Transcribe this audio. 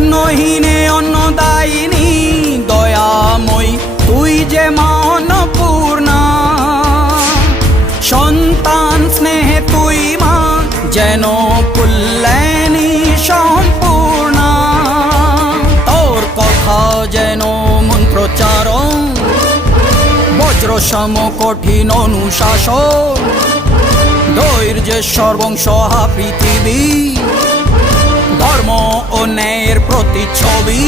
অন্নহীনে অন্নদায়িনী দয়াময়ী তুই যে মা অন্নপূর্ণা। সন্তান স্নেহে তুই মা যেন কল্যাণী সম্পূর্ণা। তোর কথা যেন মন্ত্রোচ্চারণ, বজ্র সম কঠিন অনুশাসন, ধৈর্যেশ্বর বংশহা পৃথিবী, ধর্ম ও ন্যায়ের প্রতিচ্ছবি।